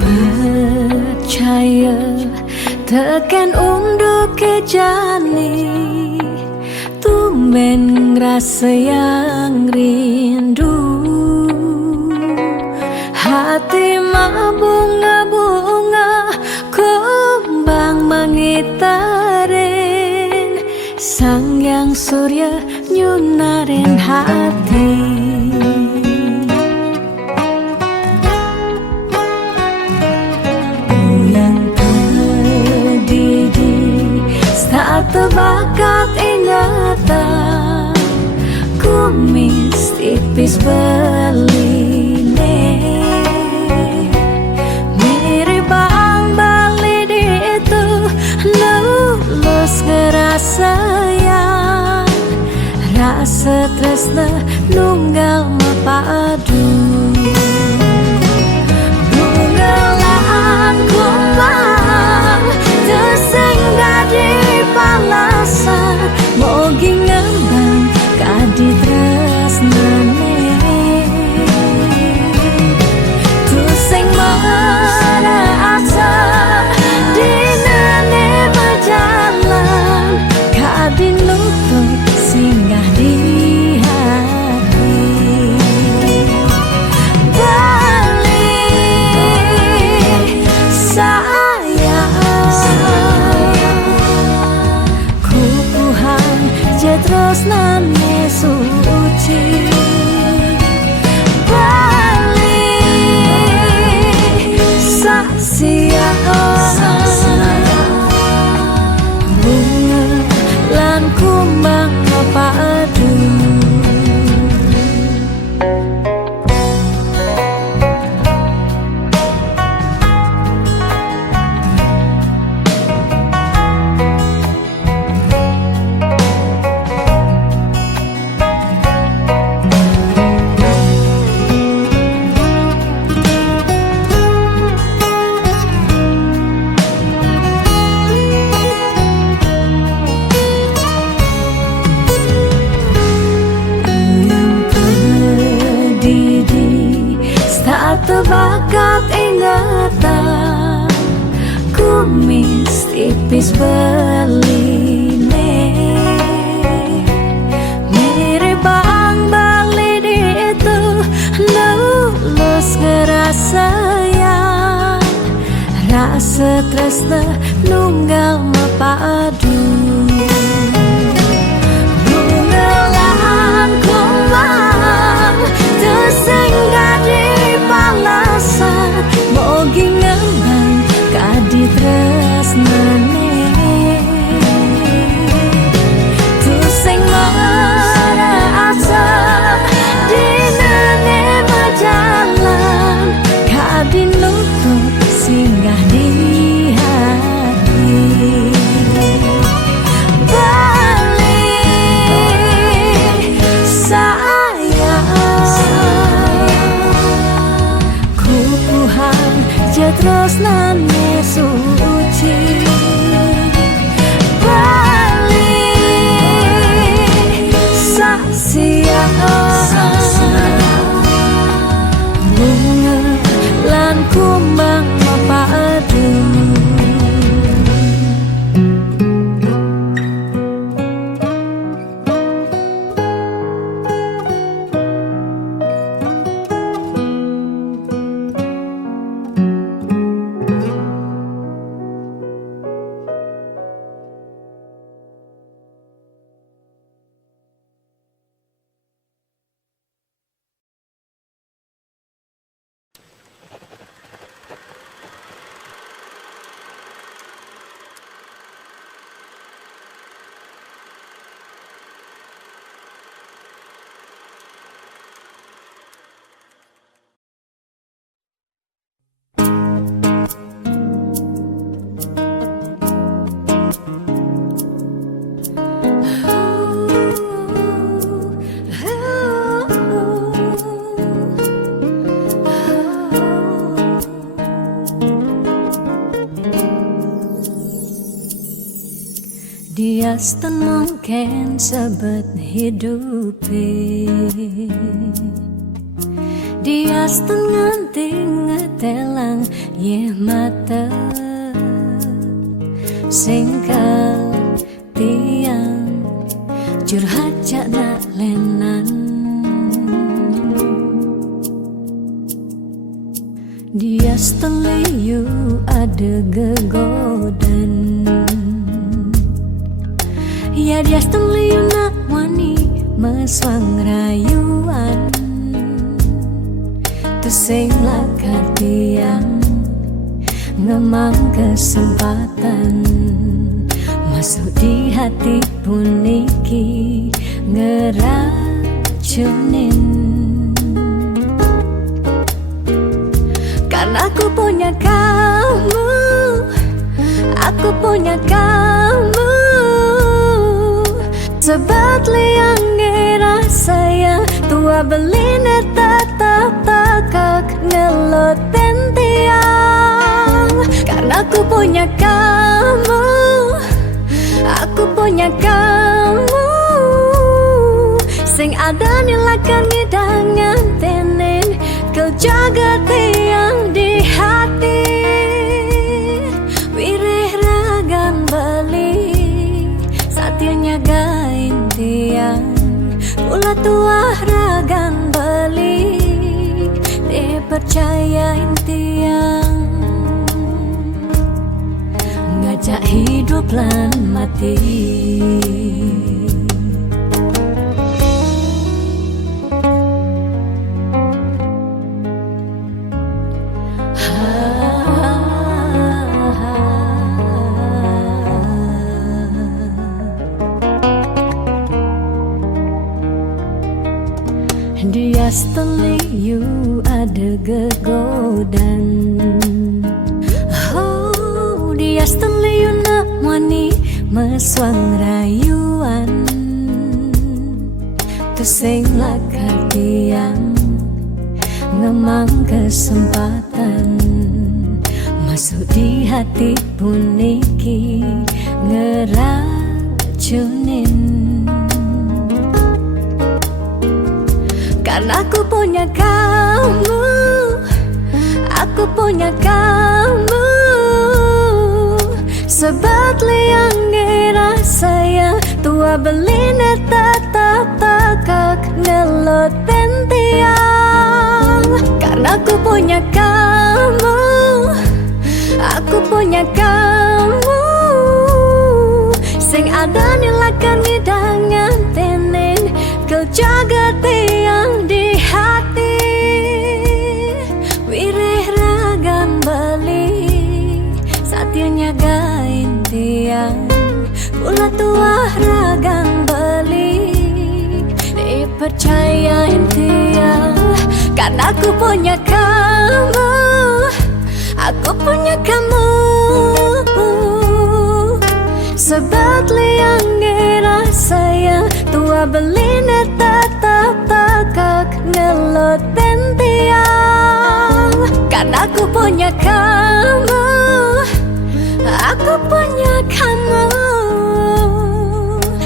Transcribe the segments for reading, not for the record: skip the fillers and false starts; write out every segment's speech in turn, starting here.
Percaya tekan unduk ke jani, tumben rasa yang rindu. Hati mabunga-bunga, kumbang mangitarin, sang yang surya nyunarin hati. Tak terbakat ingatan, kumis tipis beline, mirip bang bali itu lulus ngerasa yang rasa tresna nunggal mapadu. Nunggalan kumbang terseng dari palasan, mogi ngembang kadi tresnane, tuseng mana asa dinane berjalan, kadi lutut singgah di hati. Balik sayang, terus nane suci, balik saksian bunga lan kumbang padu. Terbakat ingatan, kumis tipis beline, mirip bang bali itu lulus ngerasa yang rasa tresna nunggal mapadu. Nunggalan kumbang terseng dari palasan, mogi ngembang kadi tresnane, tuseng mana asa dinane berjalan, kadi lutut singgah di hati. Balik sayang, terus nane suci, balik saksian bunga lan kumbang mapadu. Diastan mungkin sebet hidupi, diastan nganti telang ye mata singkal tiang curhat jak nak lenan. Dia seteliu ada gegodan, ya dia seteliu nak wani meswang rayuan. Sing lakar tiang ngemang kesempatan masuk di hati puniki ngeracunin. Karena aku punya kamu, aku punya kamu, sebab liang ngerasa yang tua beline tetap takak ngeloten tiang. Karena aku punya kamu, aku punya kamu, sing ada nilakan ngidangan tenen kau jaga tiang di hati. Wireh ragan beli saatnya nyagain tiang, ulah tuah ragan beli dipercayain tiang. Ngajak hidup lan mati. Dia seteliu ada gegodan, oh dia seteliu nak wani meswang rayuan. Sing lakar tiang ngemang kesempatan masuk di hati puniki ngeracunin. Karena aku punya kamu, aku punya kamu, sebab liang ngerasa yang tua beline tetap takak ngeloten tiang. Karena aku punya kamu, aku punya kamu, sing ada nilakan ngidangan tenen kau jaga tiang di hati. Wireh ragan beli saatnya nyagain tiang, ulah tuah ragan beli dipercayain tiang. Karena aku punya kamu, aku punya kamu, sebab liang ngerasa yang tua beline tetap takak ngeloten tiang. Karena aku punya kamu, aku punya kamu,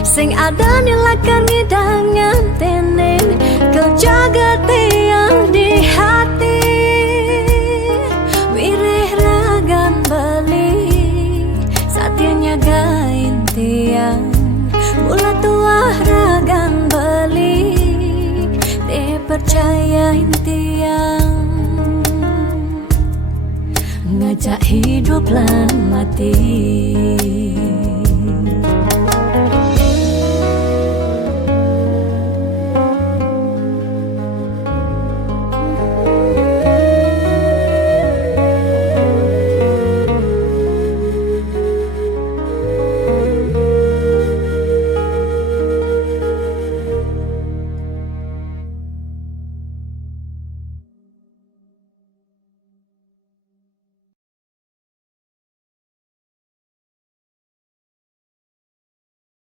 sing ada nilakan ngidangan tenen kau jaga tiang di hati. Wireh ragan beli saatnya nyagain tiang, ulah tuah ragan beli dipercayain tiang. Ngajak hidup lan mati.